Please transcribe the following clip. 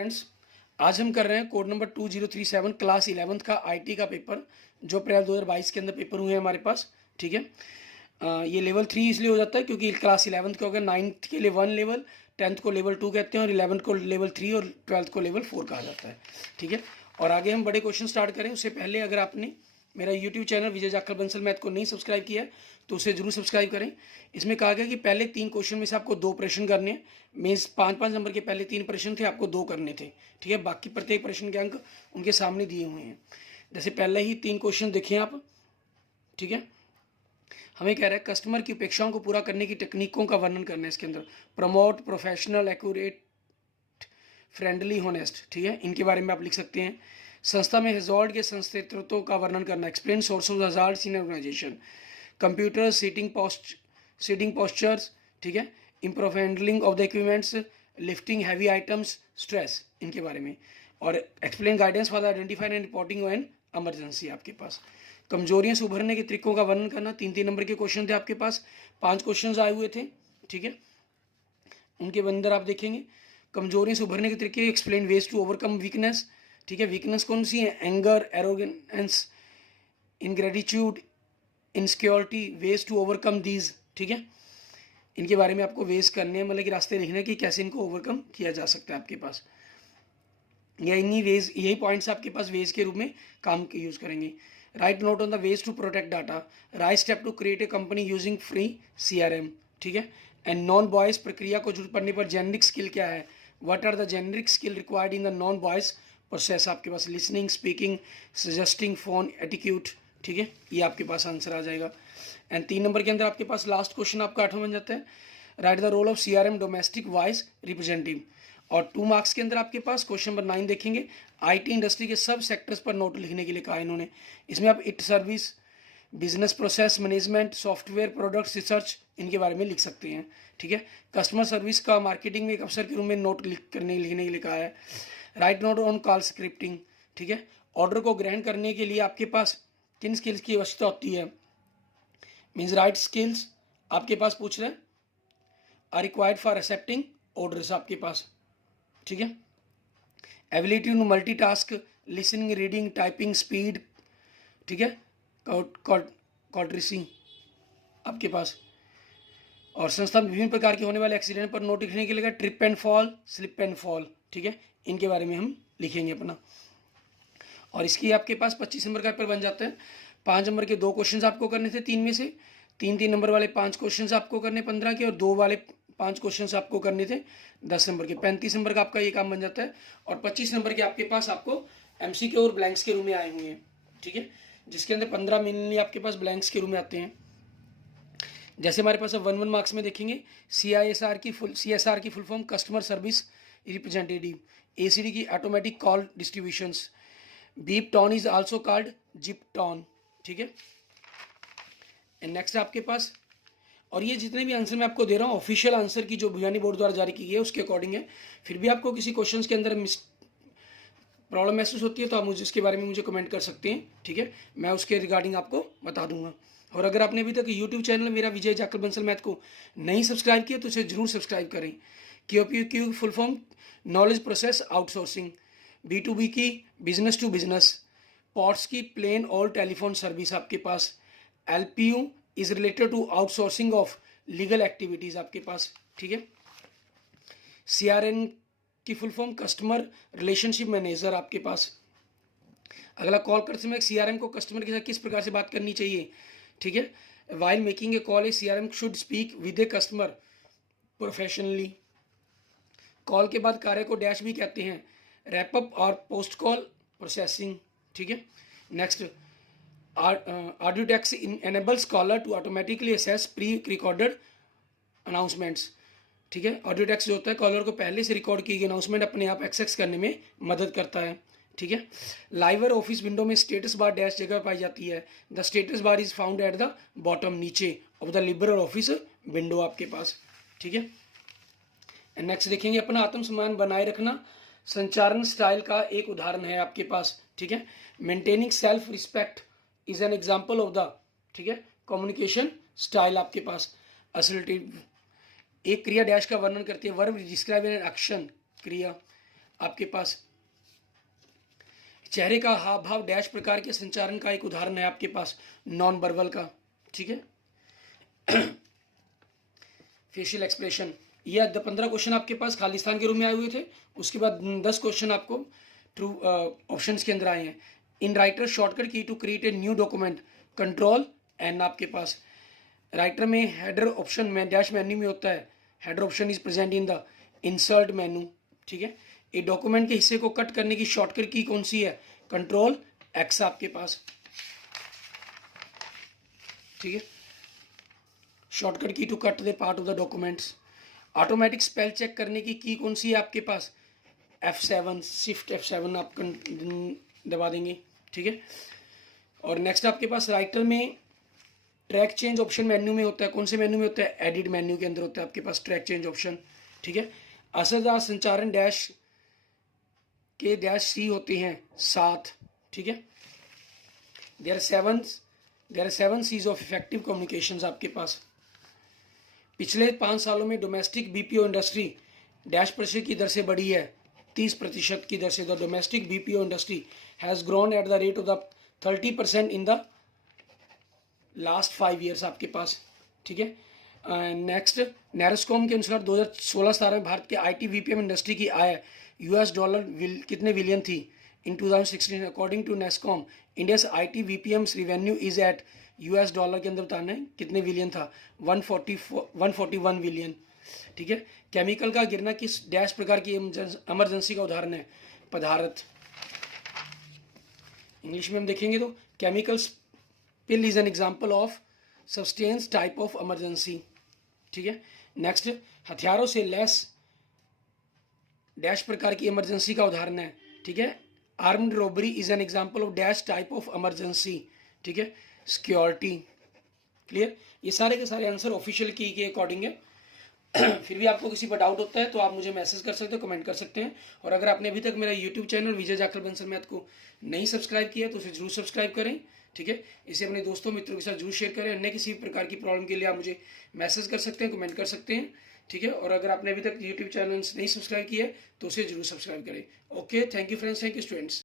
Friends, आज हम कर रहे हैं कोड नंबर 2037 क्लास 11th का आईटी का पेपर जो अप्रैल 2022 के अंदर पेपर हुए हैं हमारे पास। ठीक है, ये लेवल 3 इसलिए हो जाता है क्योंकि क्लास 11th के हो गया, 9th के लिए 1 लेवल, 10th को लेवल 2 कहते हैं और 11th को लेवल 3 और 12th को लेवल 4 कहा जाता है। ठीक है, और आगे हम बड़े क्वेश्चन स्टार्ट करें उससे पहले अगर आपने मेरा यूट्यूब चैनल विजय जाखड़ बंसल मैथ को नहीं सब्सक्राइब किया है तो उसे जरूर सब्सक्राइब करें। इसमें कहा गया कि पहले 3 क्वेश्चन में से आपको 2 प्रश्न करने हैं। मीन्स 5-5 नंबर के पहले 3 प्रश्न थे, आपको 2 करने थे। ठीक है, बाकी प्रत्येक प्रश्न के अंक उनके सामने दिए हुए हैं। जैसे पहले ही 3 क्वेश्चन देखें आप। ठीक है, हमें कह रहा है कस्टमर की अपेक्षाओं को पूरा करने की तकनीकों का वर्णन करना है। इसके अंदर promote, professional, accurate, friendly, honest. ठीक है, इनके बारे में आप लिख सकते हैं। संस्था में हजार्ड के संस्थितित्व का वर्णन करना, explain source of hazards in organisation. Computer, seating postures. ठीक है, improve handling of the equipments, lifting heavy items, stress, इनके बारे में। और explain guidance for the identifying and reporting an emergency आपके पास। कमजोरियों से उभरने के तरीकों का वर्णन करना, 3-3 नंबर के क्वेश्चन थे आपके पास, 5 क्वेश्चन आए हुए थे। ठीक है, उनके अंदर आप देखेंगे कमजोरियों से उभरने के तरीके, explain ways to overcome weakness. ठीक है, वीकनेस कौन सी है? Anger, arrogance, ingratitude, insecurity, ways to overcome these. ठीक है, इनके बारे में आपको वेज करने हैं, मतलब कि रास्ते लिखने कि कैसे इनको ओवरकम किया जा सकता है आपके पास। या इन्हीं वेज, यही पॉइंट्स आपके पास वेज के रूप में काम के यूज करेंगे। Write note on the ways to protect data, write step to create a company using free CRM। ठीक है, एंड नॉन वॉइस प्रक्रिया को जरूरत पड़ने पर जेनरिक स्किल क्या है? What are the generic skill required in the non voice process आपके पास? Listening, speaking, suggesting, phone etiquette. ठीक है, ये आपके पास आंसर आ जाएगा। एंड 3 नंबर के अंदर आपके पास लास्ट क्वेश्चन आपका 8वां बन जाता है, write the role of CRM domestic voice representative. और 2 मार्क्स के अंदर आपके पास क्वेश्चन नंबर 9 देखेंगे, आईटी इंडस्ट्री के सब सेक्टर्स पर नोट लिखने के लिए कहा इन्होंने। इसमें आप it service, business process management, software products, research, इनके बारे में लिख सकते हैं। ठीक है, कस्टमर सर्विस का मार्केटिंग में एक अफसर के रूप में नोट लिखने के लिए कहा है। Right note on call scripting. ठीक है, ऑर्डर को ग्रहण करने के लिए आपके पास किन स्किल्स की आवश्यकता होती है? मीन्स राइट स्किल्स आपके पास पूछ रहे हैं, are required for accepting orders आपके पास। ठीक है, ability to multitask, listening, reading, typing speed. ठीक है, कॉर्ट्रेसिंग आपके पास। और संस्था में विभिन्न प्रकार के होने वाले एक्सीडेंट पर नोट लिखने के लिए trip and fall, slip and fall. ठीक है, इनके बारे में हम लिखेंगे अपना। और इसकी आपके पास 25 नंबर का पेपर बन जाता है। 5 नंबर के 2 क्वेश्चन आपको करने थे 3 में से, 3-3 नंबर वाले 5 क्वेश्चन आपको करने 15 के, और 2 वाले 5 क्वेश्चन आपको करने थे 10 नंबर के। 35 नंबर का आपका ये काम बन जाता है। और 25 नंबर के आपके पास आपको MCQ और ब्लैंक्स के रूप में आए हुए हैं। ठीक है, जिसके अंदर 15 मेनली आपके पास ब्लैंक्स के रूप में आते हैं। जैसे हमारे पास अब 1-1 मार्क्स में देखेंगे, CSR की full form customer service representative, ACD की automatic call distributions, beep tone is also called zip tone. ठीक है, एंड नेक्स्ट आपके पास, और ये जितने भी आंसर मैं आपको दे रहा हूँ ऑफिशियल आंसर की जो भिवानी बोर्ड द्वारा जारी की गई है उसके अकॉर्डिंग है। फिर भी आपको किसी क्वेश्चंस के अंदर प्रॉब्लम महसूस होती है तो आप मुझे इसके बारे में मुझे कमेंट कर सकते हैं। ठीक है, मैं उसके रिगार्डिंग आपको बता दूंगा। और अगर आपने अभी तक यूट्यूब चैनल मेरा विजय जाखड़ बंसल मैथ को नहीं सब्सक्राइब किया तो इसे जरूर सब्सक्राइब करें। QOQ full form knowledge process outsourcing, B2B की बिजनेस टू बिजनेस, पॉट्स की प्लेन और टेलीफोन सर्विस आपके पास, LPU is related to outsourcing of legal activities आपके पास। ठीक है, CRM की full form customer relationship manager आपके पास। अगला, कॉल करते समय CRM को कस्टमर के साथ किस प्रकार से बात करनी चाहिए? ठीक है, while making a call A CRM should speak with a customer professionally. Call के बाद कार्य को डैश भी कहते हैं, रैपअप और पोस्ट कॉल प्रोसेसिंग। ठीक है, next, audio text enables caller to automatically access pre recorded announcements. ठीक है, ऑडियो टैक्स जो होता है कॉलर को पहले से रिकॉर्ड की गई अनाउंसमेंट अपने आप एक्सेस करने में मदद करता है। ठीक है, लाइवर ऑफिस विंडो में स्टेटस बार डैश जगह पाई जाती है, the status bar is found at the bottom, नीचे of the Libre office window आपके पास। ठीक है, नेक्स्ट देखेंगे अपना आत्मसम्मान बनाए रखना संचारण स्टाइल का एक उदाहरण है आपके पास। ठीक है, maintaining self respect is an example of the, ठीक है, कम्युनिकेशन स्टाइल आपके पास। असल्टिव, एक क्रिया डैश का वर्णन करती है, वर्ब डिस्क्राइब एन एक्शन, क्रिया। आपके पास चेहरे का हाव भाव डैश प्रकार के संचारण का एक उदाहरण है आपके पास नॉन वर्बल का, ठीक है। फेशियल एक्सप्रेशन, ये 15 क्वेश्चन आपके पास खालिस्तान के रूप में आए हुए थे। उसके बाद 10 क्वेश्चन आपको ट्रू ऑप्शंस के अंदर आए हैं। In Writer shortcut key to create a new document, control N आपके पास। राइटर में हेडर ऑप्शन में डैश मेन्यू में होता है, header option is present in the insert menu, ठीक है। एक डॉक्यूमेंट के हिस्से को कट करने की शॉर्टकट की कौन सी है, कंट्रोल एक्स आपके पास, ठीक है। Shortcut key to cut the part of the documents. Automatic spell check करने की कौन सी है आपके पास, F7, शिफ्ट F7 आप दबा देंगे, ठीक है। और नेक्स्ट आपके पास राइटर में ट्रैक चेंज ऑप्शन मेन्यू में होता है, कौन से मेन्यू में होता है, एडिट मेन्यू के अंदर होता है आपके पास ट्रैक चेंज ऑप्शन, ठीक है। असरदार संचारण डैश के डैश सी होते हैं 7, ठीक है। There are 7 Cs of effective communications आपके पास। पिछले 5 सालों में डोमेस्टिक बीपीओ इंडस्ट्री डैश % की दर से बढ़ी है, 30% की दर से। The domestic BPO industry has grown at the rate of the 30% in the last 5 years आपके पास, ठीक है। नेक्स्ट नैरस्कॉम के अनुसार 2016-17 में भारत के आईटी वीपीएम इंडस्ट्री की आय $, कितने बिलियन थी in 2016। According to NASSCOM India's IT BPMs revenue is at $, के अंदर बताना है कितने बिलियन था, 141 बिलियन, ठीक है। केमिकल का गिरना किस डैश प्रकार की इमरजेंसी का उदाहरण है, पदार्थ। इंग्लिश में हम देखेंगे तो chemical spill is an example of substance type of emergency, ठीक है। नेक्स्ट हथियारों से लेस डैश प्रकार की इमरजेंसी का उदाहरण है, ठीक है। Armed robbery is an example of dash type of emergency, ठीक है। Security, clear. ये सारे के सारे आंसर ऑफिशियल की के अकॉर्डिंग है। फिर भी आपको किसी पर डाउट होता है तो आप मुझे मैसेज कर सकते हो, कमेंट कर सकते हैं। और अगर आपने अभी तक मेरा यूट्यूब चैनल विजय जाखड़ बंसल मैथ को नहीं सब्सक्राइब किया तो उसे जरूर सब्सक्राइब करें, ठीक है। इसे अपने दोस्तों मित्रों के साथ जरूर शेयर करें। अन्य किसी प्रकार की प्रॉब्लम के लिए आप मुझे मैसेज कर सकते हैं, कमेंट कर सकते हैं, ठीक है। और अगर आपने अभी तक यूट्यूब चैनल नहीं सब्सक्राइब किया है तो उसे जरूर सब्सक्राइब करें। Okay, thank you friends, thank you students.